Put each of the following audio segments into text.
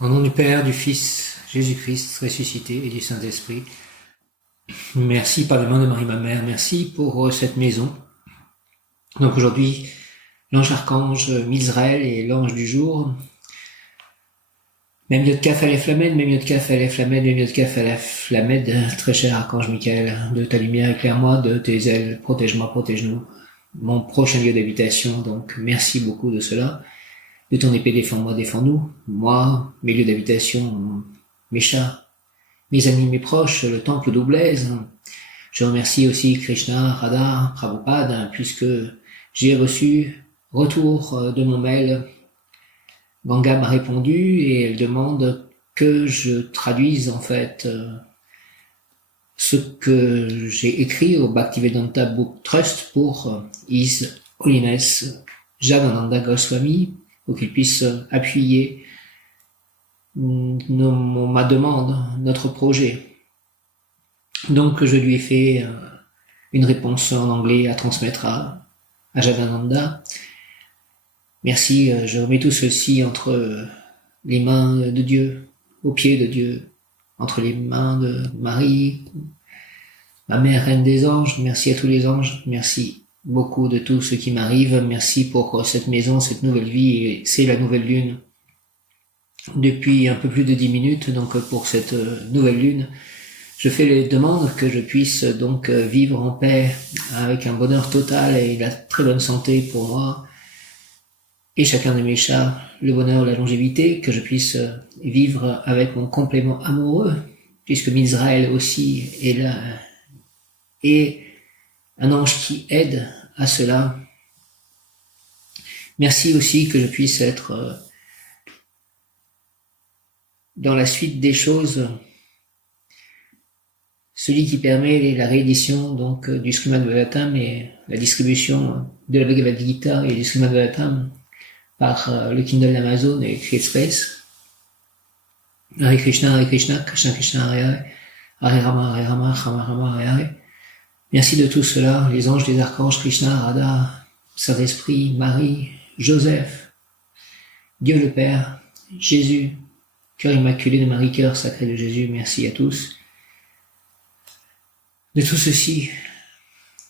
Au nom du Père, du Fils, Jésus-Christ ressuscité et du Saint-Esprit, merci par le nom de Marie ma mère, merci pour cette maison. Donc aujourd'hui, l'ange archange Mizraël et l'ange du jour, Mem Yod Kaf Aleph Lamed, Mem Yod Kaf Aleph Lamed, Mem Yod Kaf Aleph Lamed, très cher archange Michael, de ta lumière éclaire-moi, de tes ailes protège-moi, protège-nous, mon prochain lieu d'habitation, donc merci beaucoup de cela. De ton épée défends-moi, défends-nous, moi, mes lieux d'habitation, mes chats, mes amis, mes proches, le temple d'Oublaise. Je remercie aussi Krishna, Radha, Prabhupada, puisque j'ai reçu retour de mon mail. Ganga m'a répondu et elle demande que je traduise en fait ce que j'ai écrit au Bhaktivedanta Book Trust pour His Holiness Jagananda Goswami, pour qu'il puisse appuyer ma demande, notre projet. Donc je lui ai fait une réponse en anglais à transmettre à Jagananda. Merci, je remets tout ceci entre les mains de Dieu, aux pieds de Dieu, entre les mains de Marie, ma mère, reine des anges. Merci à tous les anges, merci beaucoup de tout ce qui m'arrive, merci pour cette maison, cette nouvelle vie, et c'est la nouvelle lune. Depuis un peu plus de 10 minutes, donc pour cette nouvelle lune, je fais les demandes que je puisse donc vivre en paix, avec un bonheur total et la très bonne santé pour moi, et chacun de mes chats, le bonheur, la longévité, que je puisse vivre avec mon complément amoureux, puisque Mizraël aussi est là, et un ange qui aide à cela. Merci aussi que je puisse être dans la suite des choses, celui qui permet la réédition donc du Srimad Bhagavatam et la distribution de la Bhagavad Gita et du Srimad Bhagavatam par le Kindle d'Amazon et Free Express. Hare Krishna, Krishna Krishna, Hare Hare, Rama, Rama, Hare Hare. Merci de tout cela, les anges, les archanges, Krishna, Radha, Saint-Esprit, Marie, Joseph, Dieu le Père, Jésus, cœur immaculé de Marie, cœur sacré de Jésus, merci à tous. De tout ceci,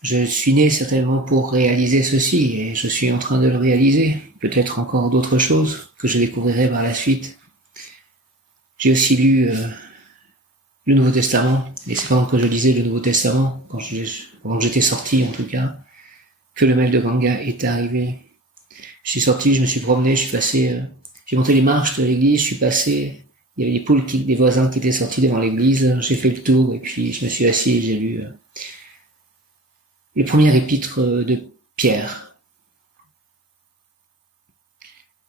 je suis né certainement pour réaliser ceci, et je suis en train de le réaliser, peut-être encore d'autres choses que je découvrirai par la suite. J'ai aussi lu le Nouveau Testament, et c'est pendant que je lisais le Nouveau Testament, quand j'étais sorti en tout cas, que le mail de Ganga est arrivé. Je suis sorti, je me suis promené, je suis passé, j'ai monté les marches de l'église, je suis passé, il y avait des poules, des voisins qui étaient sortis devant l'église, j'ai fait le tour, et puis je me suis assis et j'ai lu le premier épître de Pierre.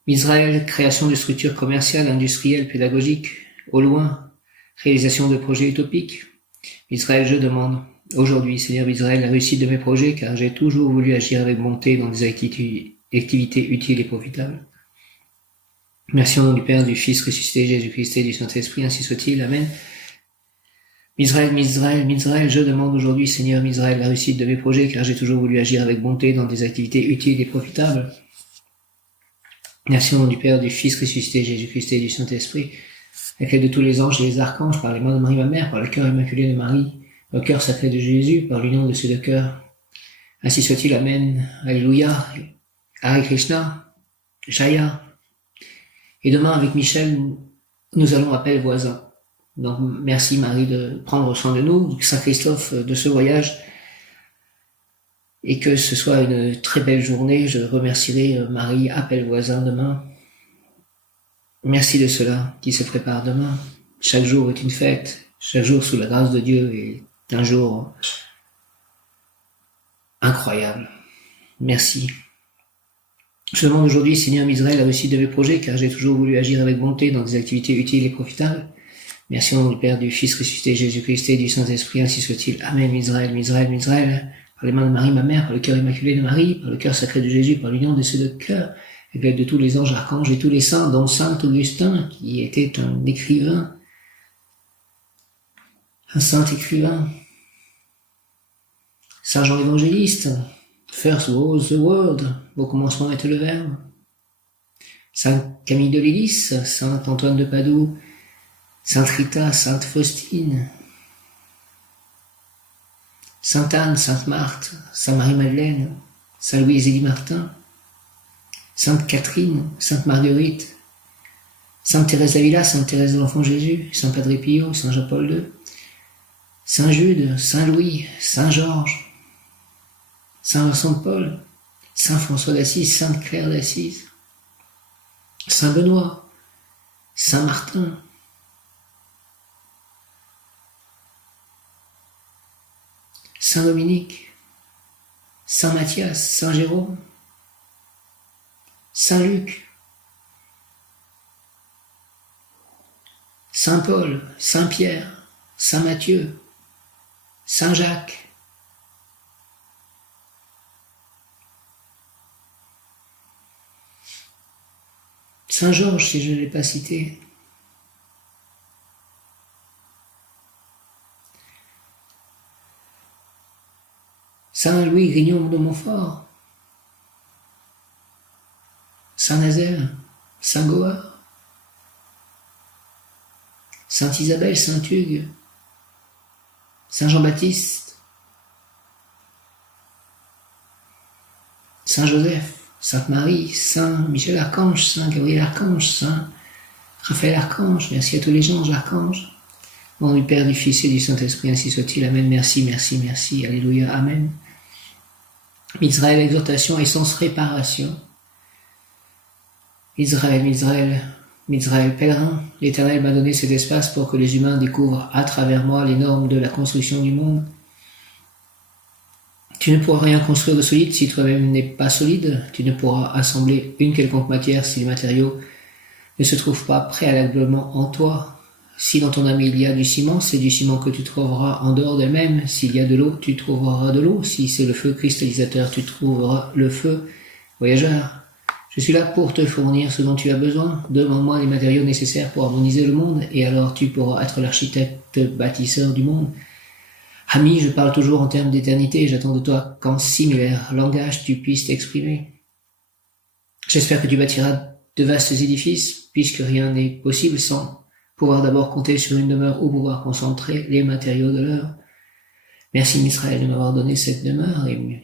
Israël, création de structures commerciales, industrielles, pédagogiques, au loin, réalisation de projets utopiques. Israël, je demande, aujourd'hui, Seigneur Israël, la réussite de mes projets, car j'ai toujours voulu agir avec bonté dans des activités utiles et profitables. Merci au nom du Père, du Fils ressuscité, Jésus-Christ et du Saint-Esprit, ainsi soit-il. Amen. Israël, je demande aujourd'hui, Seigneur Israël, la réussite de mes projets, car j'ai toujours voulu agir avec bonté dans des activités utiles et profitables. Merci au nom du Père, du Fils ressuscité, Jésus-Christ et du Saint-Esprit, avec l'aide de tous les anges et les archanges, par les mains de Marie ma mère, par le cœur immaculé de Marie, par le cœur sacré de Jésus, par l'union de ces deux cœurs. Ainsi soit-il, Amen, Alléluia, Hare Krishna, Jaya. Et demain, avec Michel, nous allons à Pellevoisin. Donc, merci Marie de prendre soin de nous, Saint-Christophe de ce voyage, et que ce soit une très belle journée. Je remercierai Marie à Pellevoisin demain. Merci de cela qui se prépare demain. Chaque jour est une fête, chaque jour sous la grâce de Dieu est un jour incroyable. Merci. Je demande aujourd'hui, Seigneur Israël, la réussite de mes projets, car j'ai toujours voulu agir avec bonté dans des activités utiles et profitables. Merci au nom du Père, du Fils ressuscité, Jésus-Christ et du Saint-Esprit, ainsi soit-il. Amen, Israël, par les mains de Marie, ma mère, par le cœur immaculé de Marie, par le cœur sacré de Jésus, par l'union de ces deux cœurs, avec l'aide de tous les anges, archanges et tous les saints, dont Saint Augustin, qui était un écrivain, un saint écrivain, Saint Jean l'Évangéliste, First was the word, au commencement était le Verbe, Sainte Camille de Lélis, Saint Antoine de Padoue, Sainte Rita, Sainte Faustine, Sainte Anne, Sainte Marthe, Sainte Marie-Madeleine, Saint Louis-Élie Martin, Sainte Catherine, Sainte Marguerite, Sainte Thérèse d'Avila, Sainte Thérèse de l'Enfant Jésus, Saint Padre Pio, Saint Jean-Paul II, Saint Jude, Saint Louis, Saint Georges, Saint Vincent de Paul, Saint François d'Assise, Sainte Claire d'Assise, Saint Benoît, Saint Martin, Saint Dominique, Saint Matthias, Saint Jérôme, Saint Luc, Saint Paul, Saint Pierre, Saint Matthieu, Saint Jacques, Saint Georges, si je ne l'ai pas cité, Saint Louis Grignon de Montfort, Saint Nazaire, Saint Goar, Sainte Isabelle, Saint Hugues, Saint Jean-Baptiste, Saint Joseph, Sainte Marie, Saint Michel Archange, Saint Gabriel Archange, Saint Raphaël Archange, merci à tous les anges archanges. Au nom du Père, du Fils et du Saint-Esprit, ainsi soit-il. Amen. Merci, merci, merci. Alléluia. Amen. Israël, exhortation et sens réparation. Israël, pèlerin, l'Éternel m'a donné cet espace pour que les humains découvrent à travers moi les normes de la construction du monde. Tu ne pourras rien construire de solide si toi-même n'es pas solide. Tu ne pourras assembler une quelconque matière si les matériaux ne se trouvent pas préalablement en toi. Si dans ton âme il y a du ciment, c'est du ciment que tu trouveras en dehors d'elle-même. S'il y a de l'eau, tu trouveras de l'eau. Si c'est le feu cristallisateur, tu trouveras le feu voyageur. Je suis là pour te fournir ce dont tu as besoin. Demande-moi les matériaux nécessaires pour harmoniser le monde, et alors tu pourras être l'architecte bâtisseur du monde. Ami, je parle toujours en termes d'éternité, et j'attends de toi qu'en similaire langage tu puisses t'exprimer. J'espère que tu bâtiras de vastes édifices, puisque rien n'est possible sans pouvoir d'abord compter sur une demeure ou pouvoir concentrer les matériaux de l'œuvre. Merci Israël de m'avoir donné cette demeure et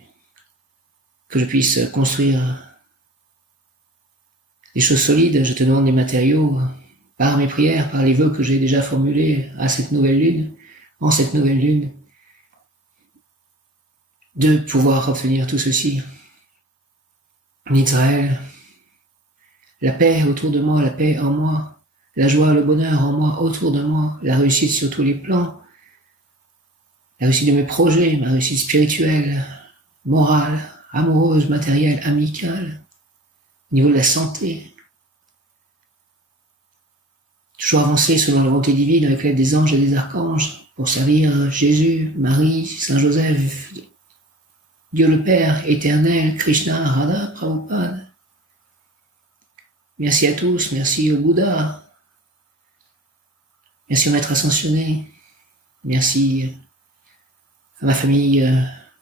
que je puisse construire des choses solides. Je te demande des matériaux par mes prières, par les vœux que j'ai déjà formulés à cette nouvelle lune, en cette nouvelle lune, de pouvoir obtenir tout ceci. Israël, la paix autour de moi, la paix en moi, la joie, le bonheur en moi, autour de moi, la réussite sur tous les plans, la réussite de mes projets, ma réussite spirituelle, morale, amoureuse, matérielle, amicale, au niveau de la santé. Toujours avancer selon la volonté divine avec l'aide des anges et des archanges pour servir Jésus, Marie, Saint Joseph, Dieu le Père éternel, Krishna, Radha, Prabhupada. Merci à tous, merci au Bouddha, merci au Maître Ascensionné, merci à ma famille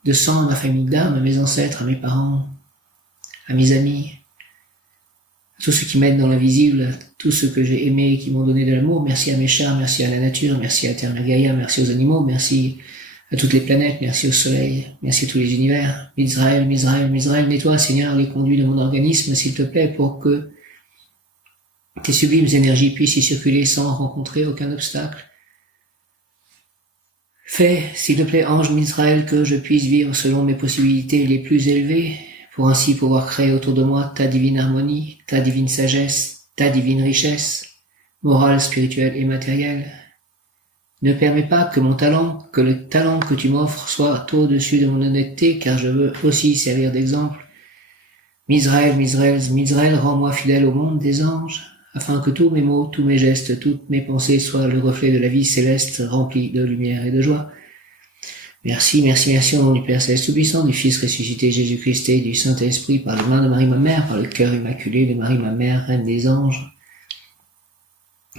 de sang, à ma famille d'âme, à mes ancêtres, à mes parents, à mes amis, à tous ceux qui m'aident dans l'invisible, à tous ceux que j'ai aimés et qui m'ont donné de l'amour. Merci à mes chers, merci à la nature, merci à Terre Gaïa, merci aux animaux, merci à toutes les planètes, merci au soleil, merci à tous les univers. Israël, nettoie, Seigneur, les conduits de mon organisme, s'il te plaît, pour que tes sublimes énergies puissent y circuler sans rencontrer aucun obstacle. Fais, s'il te plaît, ange d'Israël, que je puisse vivre selon mes possibilités les plus élevées, pour ainsi pouvoir créer autour de moi ta divine harmonie, ta divine sagesse, ta divine richesse, morale, spirituelle et matérielle. Ne permets pas que mon talent, que le talent que tu m'offres soit au-dessus de mon honnêteté, car je veux aussi servir d'exemple. Misraël, rends-moi fidèle au monde des anges, afin que tous mes mots, tous mes gestes, toutes mes pensées soient le reflet de la vie céleste remplie de lumière et de joie. Merci au nom du Père Céleste Tout-Puissant, du Fils ressuscité Jésus-Christ et du Saint-Esprit, par les mains de Marie ma Mère, par le cœur immaculé de Marie ma Mère, Reine des anges,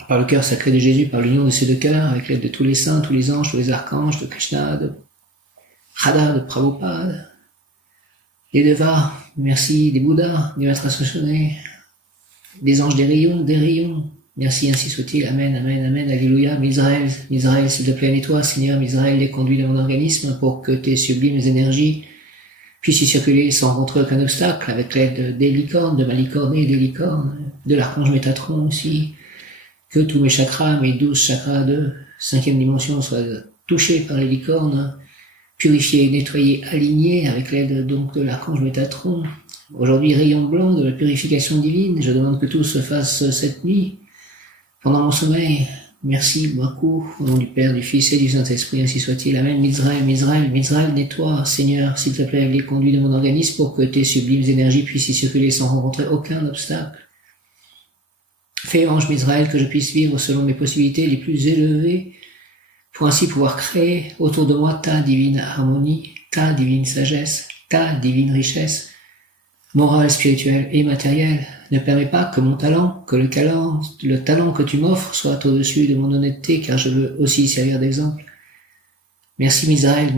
par le cœur sacré de Jésus, par l'union de ces deux cœurs, avec l'aide de tous les saints, tous les anges, tous les archanges, de Krishna, de Radha, de Prabhupada, des Devas, merci des Bouddhas, des Maîtres Ascensionnés, des anges des rayons. Merci, ainsi soit-il. Amen, amen, amen, alléluia. Mizraël, s'il te plaît, nettoie, Seigneur, Mizraël, les conduits de mon organisme pour que tes sublimes énergies puissent y circuler sans rencontrer aucun obstacle, avec l'aide des licornes, de ma licorne et des licornes, de l'archange Métatron aussi. Que tous mes chakras, mes 12 chakras de 5e dimension soient touchés par les licornes, purifiés, nettoyés, alignés avec l'aide donc de l'archange Métatron. Aujourd'hui, rayon blanc de la purification divine, je demande que tout se fasse cette nuit, pendant mon sommeil. Merci beaucoup, au nom du Père, du Fils et du Saint-Esprit, ainsi soit-il. Amen. Mizraël, nettoie, Seigneur, s'il te plaît, les conduits de mon organisme pour que tes sublimes énergies puissent y circuler sans rencontrer aucun obstacle. Fais, ange Mizraël, que je puisse vivre selon mes possibilités les plus élevées, pour ainsi pouvoir créer autour de moi ta divine harmonie, ta divine sagesse, ta divine richesse, morale, spirituelle et matérielle. Ne permets pas que mon talent, que le talent que tu m'offres soit au-dessus de mon honnêteté, car je veux aussi servir d'exemple. Merci Mizraël,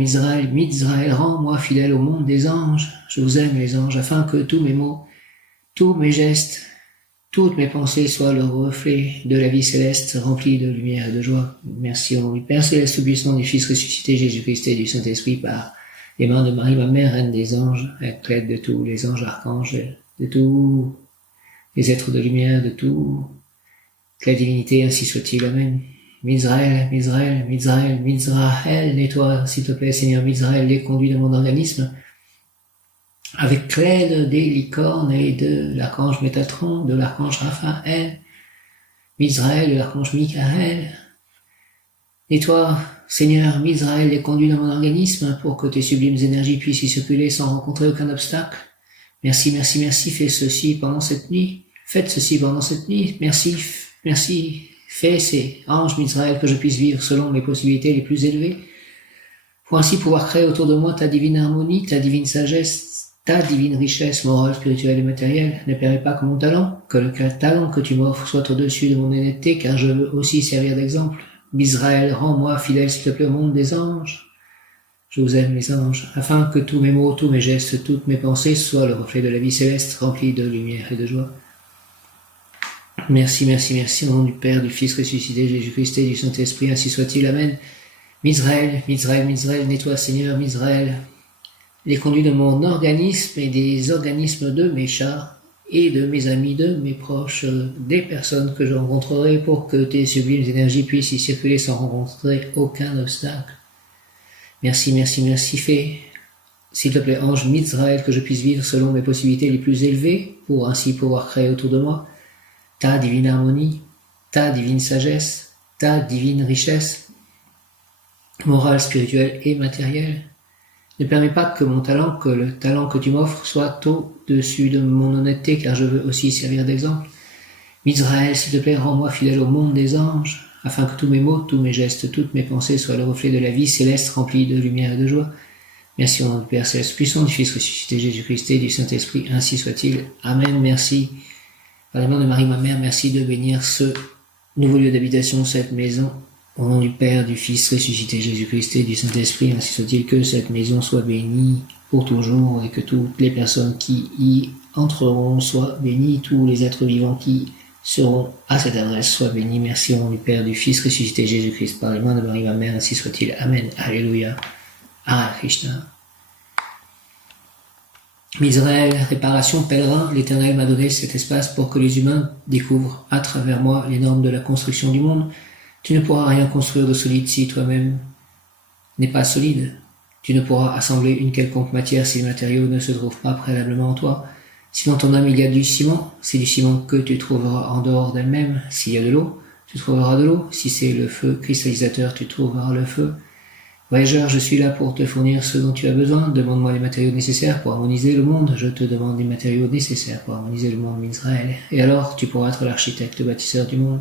rends-moi fidèle au monde des anges. Je vous aime les anges, afin que tous mes mots, tous mes gestes, toutes mes pensées soient le reflet de la vie céleste, remplie de lumière et de joie. Merci au nom du Père céleste tout-puissant, du Fils ressuscité Jésus-Christ et du Saint-Esprit, par les mains de Marie, ma mère, reine des anges, avec l'aide de tous les anges archanges, de tous les êtres de lumière, de tout la divinité, ainsi soit-il. Amen. Mizraël, nettoie, s'il te plaît, Seigneur, Mizraël, les conduits de mon organisme, avec l'aide des licornes et de l'archange Métatron, de l'archange Raphaël, Mizraël, de l'archange Michael. Nettoie, Seigneur, Mizraël, les conduits de mon organisme pour que tes sublimes énergies puissent y circuler sans rencontrer aucun obstacle. Merci, fais ceci pendant cette nuit. Faites ceci pendant cette nuit. Merci. Fais ces anges Mizraël que je puisse vivre selon mes possibilités les plus élevées, pour ainsi pouvoir créer autour de moi ta divine harmonie, ta divine sagesse, ta divine richesse morale, spirituelle et matérielle. Ne permets pas que mon talent, que le talent que tu m'offres soit au-dessus de mon honnêteté, car je veux aussi servir d'exemple. Mizraël, rends-moi fidèle, s'il te plaît, au monde des anges. Je vous aime, les anges, afin que tous mes mots, tous mes gestes, toutes mes pensées soient le reflet de la vie céleste, remplie de lumière et de joie. Merci, au nom du Père, du Fils ressuscité, Jésus-Christ et du Saint-Esprit, ainsi soit-il. Amen. Mizraël, nettoie, Seigneur, Mizraël, les conduits de mon organisme et des organismes de mes chats et de mes amis, de mes proches, des personnes que je rencontrerai, pour que tes sublimes énergies puissent y circuler sans rencontrer aucun obstacle. Merci, fais, s'il te plaît, ange Mizraël, que je puisse vivre selon mes possibilités les plus élevées, pour ainsi pouvoir créer autour de moi ta divine harmonie, ta divine sagesse, ta divine richesse, morale, spirituelle et matérielle. Ne permets pas que mon talent, que le talent que tu m'offres soit au-dessus de mon honnêteté, car je veux aussi servir d'exemple. Mizraël, s'il te plaît, rends-moi fidèle au monde des anges, afin que tous mes mots, tous mes gestes, toutes mes pensées soient le reflet de la vie céleste remplie de lumière et de joie. Merci au nom du Père céleste puissant, du Fils ressuscité Jésus-Christ et du Saint-Esprit, ainsi soit-il. Amen. Merci. Par les mains de Marie, ma mère, merci de bénir ce nouveau lieu d'habitation, cette maison. Au nom du Père, du Fils ressuscité Jésus-Christ et du Saint-Esprit, ainsi soit-il, que cette maison soit bénie pour toujours et que toutes les personnes qui y entreront soient bénies, tous les êtres vivants qui seront à cette adresse soient bénis. Merci au nom du Père, du Fils ressuscité Jésus-Christ, par les mains de Marie, ma mère, ainsi soit-il. Amen. Alléluia. Hare Krishna. Mizraël, réparation, pèlerin, l'Éternel m'a donné cet espace pour que les humains découvrent à travers moi les normes de la construction du monde. Tu ne pourras rien construire de solide si toi-même n'es pas solide. Tu ne pourras assembler une quelconque matière si le matériau ne se trouve pas préalablement en toi. Si dans ton âme il y a du ciment, c'est du ciment que tu trouveras en dehors d'elle-même. S'il y a de l'eau, tu trouveras de l'eau. Si c'est le feu cristallisateur, tu trouveras le feu. Voyageur, je suis là pour te fournir ce dont tu as besoin. Demande-moi les matériaux nécessaires pour harmoniser le monde. Je te demande les matériaux nécessaires pour harmoniser le monde d'Israël. Et alors, tu pourras être l'architecte, le bâtisseur du monde.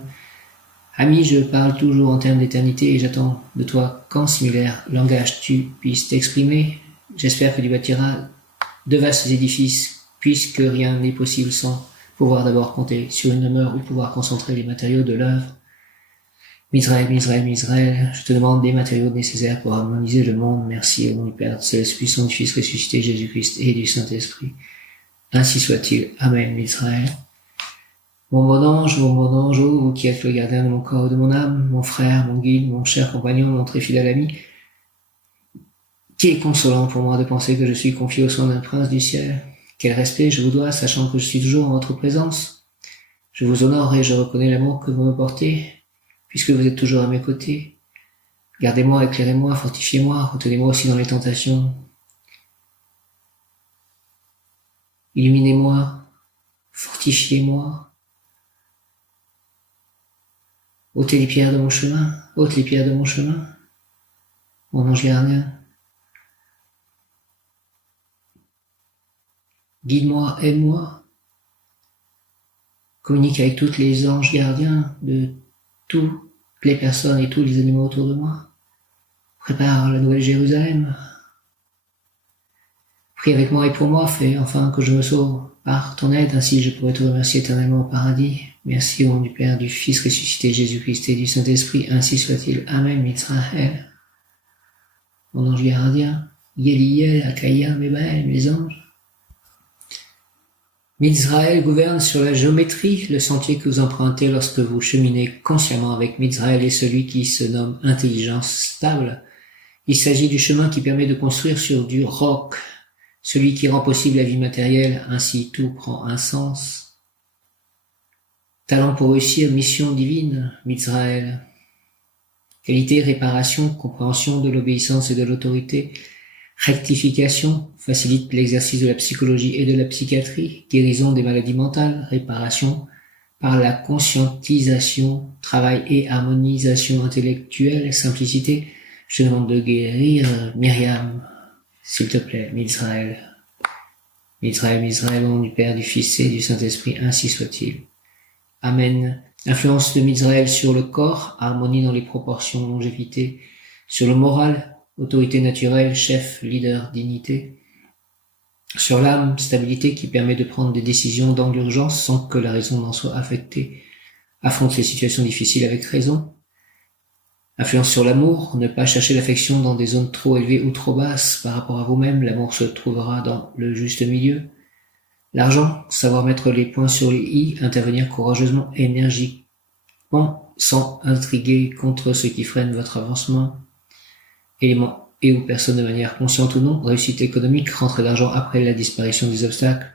Ami, je parle toujours en termes d'éternité et j'attends de toi qu'en similaire langage tu puisses t'exprimer. J'espère que tu bâtiras de vastes édifices, puisque rien n'est possible sans pouvoir d'abord compter sur une demeure ou pouvoir concentrer les matériaux de l'œuvre. Mizraël, je te demande des matériaux nécessaires pour harmoniser le monde. Merci au nom du Père céleste puissant, du Fils ressuscité Jésus-Christ et du Saint-Esprit. Ainsi soit-il. Amen, Mizraël. Mon bon ange, ô vous qui êtes le gardien de mon corps et de mon âme, mon frère, mon guide, mon cher compagnon, mon très fidèle ami, qui est consolant pour moi de penser que je suis confié aux soins d'un prince du ciel. Quel respect je vous dois, sachant que je suis toujours en votre présence. Je vous honore et je reconnais l'amour que vous me portez, puisque vous êtes toujours à mes côtés. Gardez-moi, éclairez-moi, fortifiez-moi, retenez-moi aussi dans les tentations. Illuminez-moi, fortifiez-moi. Ôtez les pierres de mon chemin, ôte les pierres de mon chemin, mon ange gardien. Guide-moi, aide-moi. Communique avec tous les anges gardiens de toutes les personnes et tous les animaux autour de moi. Prépare la nouvelle Jérusalem. Prie avec moi et pour moi, fais enfin que je me sauve par ton aide, ainsi je pourrai te remercier éternellement au paradis. Merci au nom du Père, du Fils ressuscité, Jésus-Christ et du Saint-Esprit, ainsi soit-il. Amen, Mitzraël. Mon ange gardien, Yeliel, Akaya, Mebaël, mes anges. Mitzraël gouverne sur la géométrie, le sentier que vous empruntez lorsque vous cheminez consciemment avec Mitzraël est celui qui se nomme intelligence stable. Il s'agit du chemin qui permet de construire sur du roc, celui qui rend possible la vie matérielle, ainsi tout prend un sens. Talent pour réussir, mission divine, Mitzraël. Qualité, réparation, compréhension de l'obéissance et de l'autorité. Rectification, facilite l'exercice de la psychologie et de la psychiatrie. Guérison des maladies mentales, réparation par la conscientisation, travail et harmonisation intellectuelle, simplicité. Je te demande de guérir Myriam, s'il te plaît, Mitzraël. Mitzraël, Mitzraël, au nom du Père, du Fils et du Saint-Esprit, ainsi soit-il. Amen. Influence de Mitzraël sur le corps, harmonie dans les proportions, longévité. Sur le moral, autorité naturelle, chef, leader, dignité. Sur l'âme, stabilité qui permet de prendre des décisions dans l'urgence sans que la raison n'en soit affectée. Affronte les situations difficiles avec raison. Influence sur l'amour, ne pas chercher l'affection dans des zones trop élevées ou trop basses par rapport à vous-même, l'amour se trouvera dans le juste milieu. L'argent, savoir mettre les points sur les i, intervenir courageusement, énergiquement, sans intriguer contre ce qui freine votre avancement. Éléments et ou personnes de manière consciente ou non, réussite économique, rentrée d'argent après la disparition des obstacles.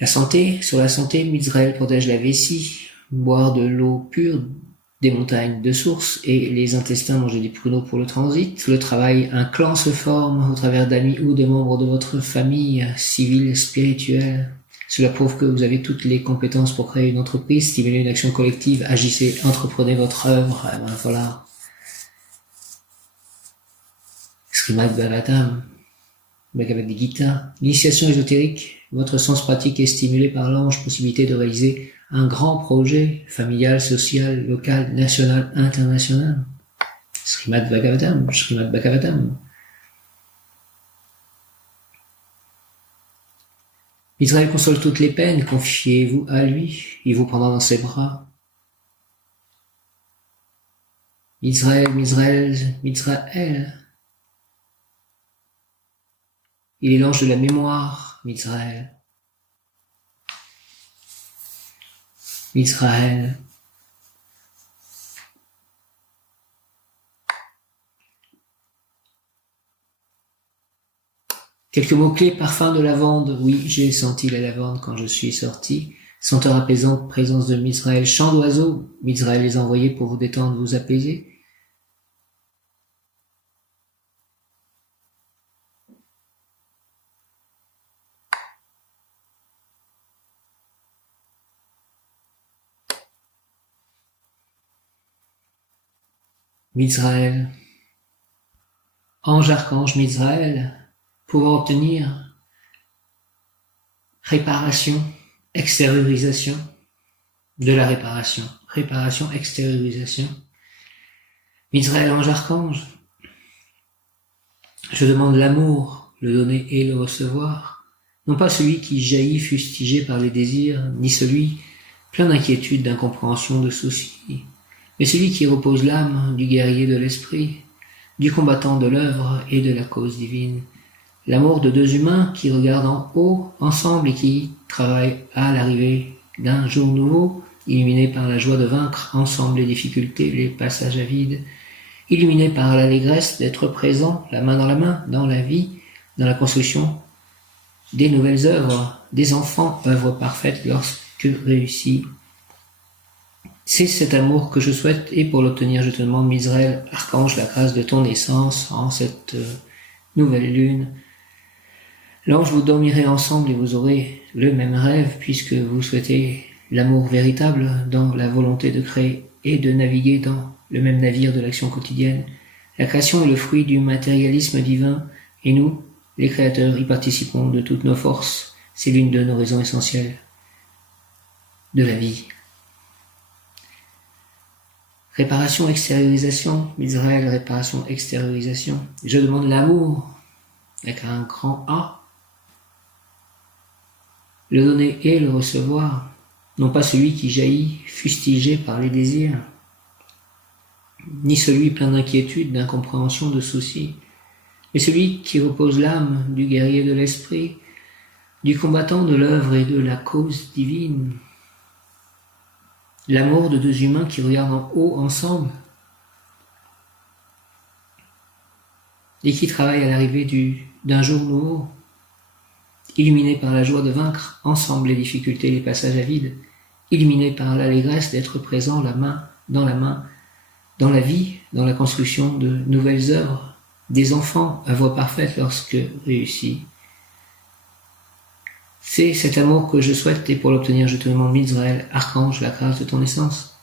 La santé, sur la santé, Mitzraël protège la vessie, boire de l'eau pure, des montagnes de sources et les intestins, manger des pruneaux pour le transit. Le travail, un clan se forme au travers d'amis ou de membres de votre famille civile, spirituelle. Cela prouve que vous avez toutes les compétences pour créer une entreprise, stimuler une action collective, agissez, entreprenez votre œuvre. Et ben voilà. Srimad Bhagavatam, Bhagavad Gita. L'initiation ésotérique, votre sens pratique est stimulé par l'ange, possibilité de réaliser un grand projet familial, social, local, national, international. Srimad Bhagavatam, Srimad Bhagavatam. Israël console toutes les peines, confiez-vous à lui, il vous prendra dans ses bras. Israël, Israël, Israël. Il est l'ange de la mémoire, Mitzraël. Mitzraël. Quelques mots-clés, parfum de lavande. Oui, j'ai senti la lavande quand je suis sorti. Senteur apaisante, présence de Mitzraël. Chant d'oiseaux. Mitzraël les a envoyés pour vous détendre, vous apaiser. Mitzraël. Ange, archange, Mitzraël. Pouvoir obtenir réparation, extériorisation de la réparation. Réparation, extériorisation. Mitzraël, ange, archange. Je demande l'amour, le donner et le recevoir. Non pas celui qui jaillit fustigé par les désirs, ni celui plein d'inquiétude, d'incompréhension, de soucis, mais celui qui repose l'âme du guerrier de l'esprit, du combattant de l'œuvre et de la cause divine. l'amour de deux humains qui regardent en haut ensemble et qui travaillent à l'arrivée d'un jour nouveau, illuminés par la joie de vaincre ensemble les difficultés, les passages à vide, illuminés par l'allégresse d'être présents, la main, dans la vie, dans la construction des nouvelles œuvres, des enfants, œuvres parfaites lorsque réussis. C'est cet amour que je souhaite, et pour l'obtenir, je te demande, Misraël, archange, la grâce de ton naissance en cette nouvelle lune. L'ange, vous dormirez ensemble et vous aurez le même rêve, puisque vous souhaitez l'amour véritable dans la volonté de créer et de naviguer dans le même navire de l'action quotidienne. La création est le fruit du matérialisme divin, et nous, les créateurs, y participons de toutes nos forces. C'est l'une de nos raisons essentielles de la vie. Réparation, extériorisation, Israël, réparation, extériorisation. Je demande l'amour, avec un grand A, le donner et le recevoir, non pas celui qui jaillit, fustigé par les désirs, ni celui plein d'inquiétude, d'incompréhension, de soucis, mais celui qui repose l'âme du guerrier de l'esprit, du combattant de l'œuvre et de la cause divine. L'amour de deux humains qui regardent en haut ensemble et qui travaillent à l'arrivée d'un jour nouveau, illuminés par la joie de vaincre ensemble les difficultés, les passages à vide, illuminés par l'allégresse d'être présents la main, dans la vie, dans la construction de nouvelles œuvres, des enfants, œuvres parfaites lorsque réussis. C'est cet amour que je souhaite, et pour l'obtenir, je te demande, Israël, archange, la grâce de ton essence.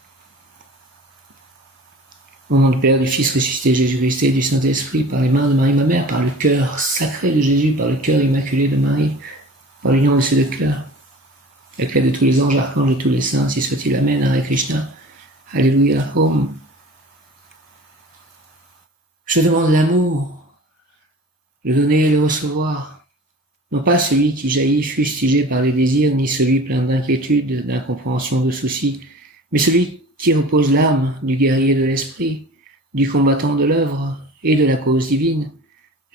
Au nom du Père, du Fils ressuscité, Jésus-Christ et du Saint-Esprit, par les mains de Marie, ma mère, par le cœur sacré de Jésus, par le cœur immaculé de Marie, par l'union de ces deux cœurs, avec l'aide de tous les anges, archanges et tous les saints, si soit-il. Amen, Hare Krishna, Alléluia, Om. Je demande l'amour, le donner et le recevoir, non pas celui qui jaillit fustigé par les désirs, ni celui plein d'inquiétude, d'incompréhension, de soucis, mais celui qui repose l'âme du guerrier de l'esprit, du combattant de l'œuvre et de la cause divine,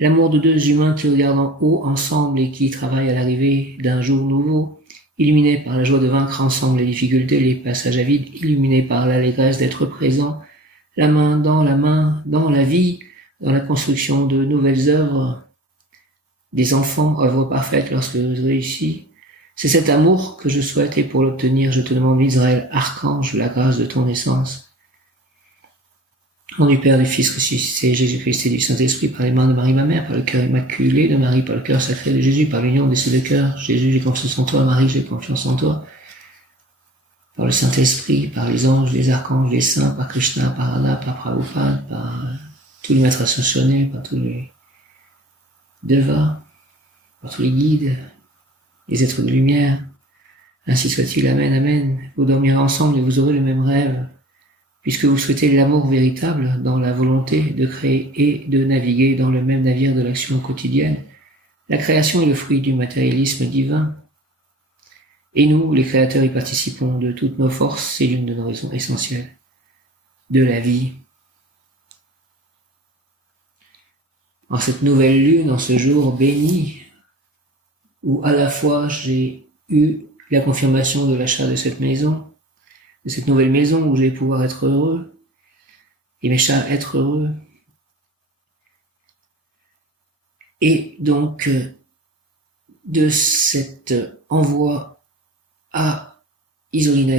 l'amour de deux humains qui regardent en haut ensemble et qui travaillent à l'arrivée d'un jour nouveau, illuminés par la joie de vaincre ensemble les difficultés, les passages à vide, illuminés par l'allégresse d'être présents, la main, dans la vie, dans la construction de nouvelles œuvres, des enfants, œuvres parfaites lorsque vous réussis. C'est cet amour que je souhaite, et pour l'obtenir, je te demande, Israël, archange, la grâce de ton naissance. Au nom du Père, du Fils ressuscité, Jésus-Christ et du Saint-Esprit, par les mains de Marie, ma mère, par le cœur immaculé de Marie, par le cœur sacré de Jésus, par l'union de ces deux cœurs. Jésus, j'ai confiance en toi. Marie, j'ai confiance en toi. Par le Saint-Esprit, par les anges, les archanges, les saints, par Krishna, par Radha, par Prabhupada, par tous les maîtres ascensionnés, par tous les devas, par tous les guides, les êtres de lumière. Ainsi soit-il. Amen, amen. Vous dormirez ensemble et vous aurez le même rêve, puisque vous souhaitez l'amour véritable dans la volonté de créer et de naviguer dans le même navire de l'action quotidienne. La création est le fruit du matérialisme divin, et nous, les créateurs, y participons de toutes nos forces. C'est l'une de nos raisons essentielles de la vie. En cette nouvelle lune, en ce jour béni, où à la fois j'ai eu la confirmation de l'achat de cette maison, de cette nouvelle maison où je vais pouvoir être heureux, et mes chats être heureux. Et donc, de cet envoi à Isolines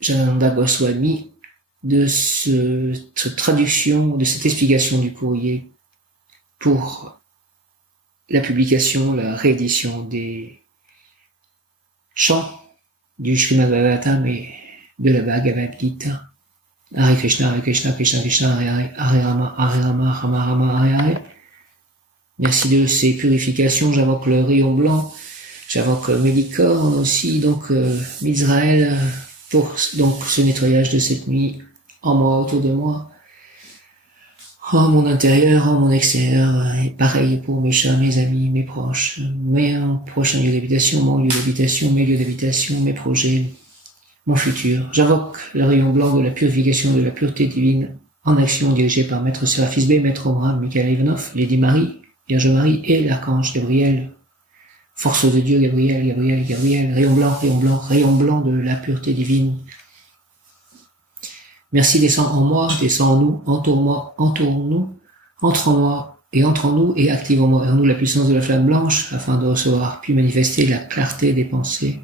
Jananda Goswami, de cette traduction, de cette explication du courrier pour la publication, la réédition des chants du Srimad Bhagavatam et de la Bhagavad Gita. Hare Krishna, Krishna Krishna, Hare Hare, Hare Rama, Rama Rama, Hare Hare. Merci de ces purifications. J'invoque le rayon blanc, j'invoque mes licornes aussi, donc Israël, pour donc ce nettoyage de cette nuit en moi, autour de moi, en mon intérieur, en mon extérieur, et pareil pour mes chats, mes amis, mes proches, mes prochains lieux d'habitation, mon lieu d'habitation, mes lieux d'habitation, mes projets, mon futur. J'invoque le rayon blanc de la purification, de la pureté divine en action dirigée par Maître Seraphis B, Maître Omram, Michael Ivanov, Lady Marie, Vierge Marie et l'archange Gabriel. Force de Dieu, Gabriel, Gabriel, Gabriel, rayon blanc, rayon blanc, rayon blanc de la pureté divine. Merci, descends en moi, descends en nous, entoure-moi, entoure-nous, entre en moi et entre en nous et active en moi et en nous la puissance de la flamme blanche afin de recevoir puis manifester la clarté des pensées.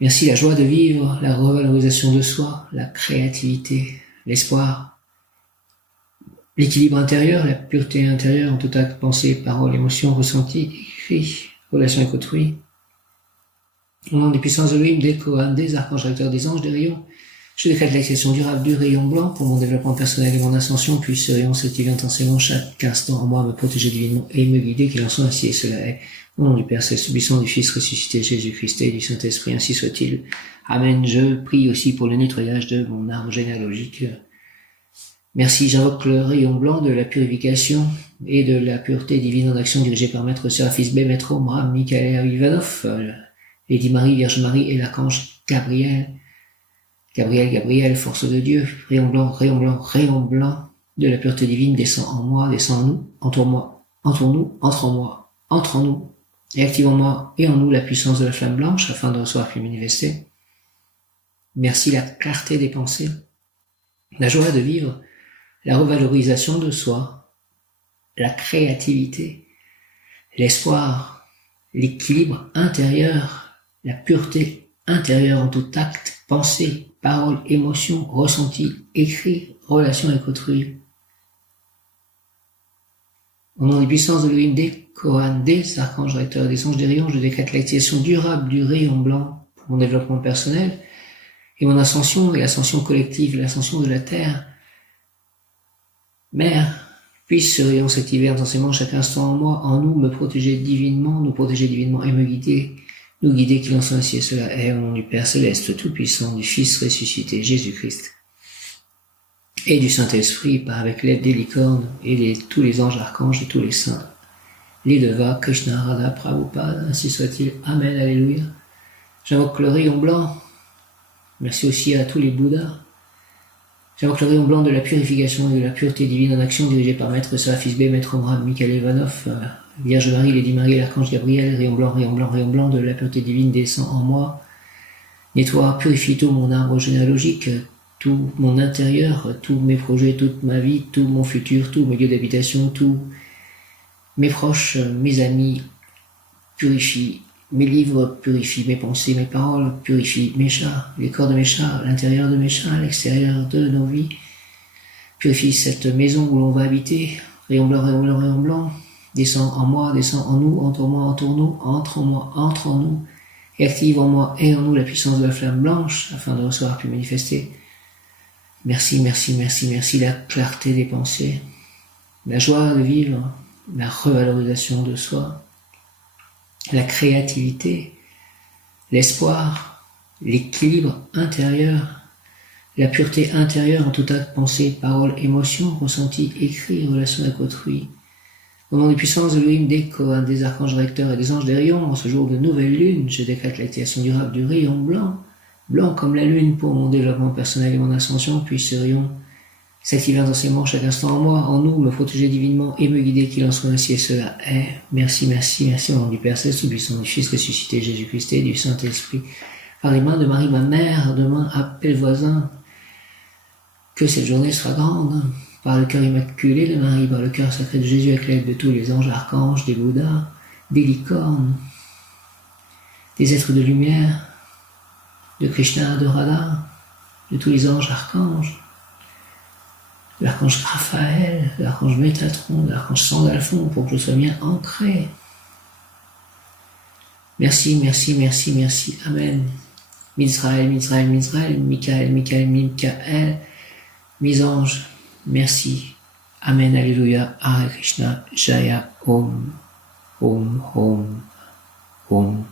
Merci, la joie de vivre, la revalorisation de soi, la créativité, l'espoir, l'équilibre intérieur, la pureté intérieure en tout acte, pensée, parole, émotion, ressenti, écrit, relation avec autrui. Au nom des puissances de Elohim, des Kohan, des archanges recteurs, des anges, des rayons, je décrète l'accession durable du rayon blanc pour mon développement personnel et mon ascension, puis ce rayon s'active intensément chaque instant en moi, me protéger divinement et me guider, qu'il en soit ainsi et cela est. Au nom du Père Céleste Tout-Puissant, du Fils ressuscité Jésus-Christ et du Saint-Esprit, ainsi soit-il. Amen. Je prie aussi pour le nettoyage de mon arbre généalogique. Merci, j'invoque le rayon blanc de la purification et de la pureté divine en action dirigée par Maître Séraphis B, Maître Omram, Michael Ivanov, Lady Marie, Vierge Marie et l'archange Gabriel. Gabriel, Gabriel, force de Dieu, rayon blanc, rayon blanc, rayon blanc de la pureté divine, descend en moi, descend en nous, entoure-moi, entoure-nous, entre en moi, entre en nous, et active en moi et en nous la puissance de la flamme blanche afin de recevoir puis manifester. Merci, la clarté des pensées, la joie de vivre, la revalorisation de soi, la créativité, l'espoir, l'équilibre intérieur, la pureté intérieure en tout acte, pensée, parole, émotion, ressenti, écrit, relation avec autrui. Au nom des puissances de l'Elohim, des Kohan, des archanges recteurs, des anges, des rayons, je décrète l'activation durable du rayon blanc pour mon développement personnel et mon ascension et l'ascension collective, l'ascension de la Terre. Mère, puisse ce rayon s'activer intensément chaque instant en moi, en nous, me protéger divinement, nous protéger divinement et me guider, nous guider qu'il en soit ainsi et cela est au nom du Père Céleste Tout-Puissant, du Fils ressuscité Jésus-Christ et du Saint-Esprit, par avec l'aide des licornes et tous les anges, archanges et tous les saints. Les Deva, Krishna, Radha, Prabhupada, ainsi soit-il. Amen, Alléluia. J'invoque le rayon blanc. Merci aussi à tous les Bouddhas. J'invoque le rayon blanc de la purification et de la pureté divine en action dirigée par Maître Séraphis B, Maître Omram, Michael Ivanov, Vierge Marie, Lady Marie, l'archange Gabriel, rayon blanc, rayon blanc, rayon blanc de la pureté divine descend en moi. Nettoie, purifie tout mon arbre généalogique, tout mon intérieur, tous mes projets, toute ma vie, tout mon futur, tous mes lieux d'habitation, tous mes proches, mes amis, purifie mes livres, purifie mes pensées, mes paroles, purifie mes chats, les corps de mes chats, l'intérieur de mes chats, l'extérieur de nos vies. Purifie cette maison où l'on va habiter, rayon blanc, rayon blanc, rayon blanc. Descends en moi, descends en nous, entoure-moi, entoure-nous, entre en moi, entre en nous, et active en moi et en nous la puissance de la flamme blanche, afin de recevoir puis manifester. Merci, merci, merci, merci, la clarté des pensées, la joie de vivre, la revalorisation de soi, la créativité, l'espoir, l'équilibre intérieur, la pureté intérieure en tout acte, pensée, parole, émotion, ressenti, écrit, relation avec autrui. Au nom des puissances de Elohim, des Kohan, des archanges recteurs et des anges des rayons, en ce jour de nouvelle lune, je décrète l'activation durable du rayon blanc, blanc comme la lune pour mon développement personnel et mon ascension, puis ce rayon s'active intensément chaque instant en moi, en nous, me protéger divinement et me guider, qu'il en soit ainsi et cela est. Merci, merci, merci au nom du Père Céleste Tout-Puissant, du Fils ressuscité Jésus-Christ et du Saint-Esprit. Par les mains de Marie, ma mère, demain, appel voisin, que cette journée sera grande. Par le cœur immaculé de Marie, par le cœur sacré de Jésus, avec l'aide de tous les anges, archanges, des Bouddhas, des licornes, des êtres de lumière, de Krishna, de Radha, de tous les anges, archanges, de l'archange Raphaël, de l'archange Métatron, de l'archange Sandalphon, pour que je sois bien ancré. Merci, merci, merci, merci. Amen. Mizraël, Mizraël, Mizraël, Michael, Michael, Michael, mes anges, merci. Amen, Alléluia, Hare Krishna, Jaya, Om, Om, Om, Om.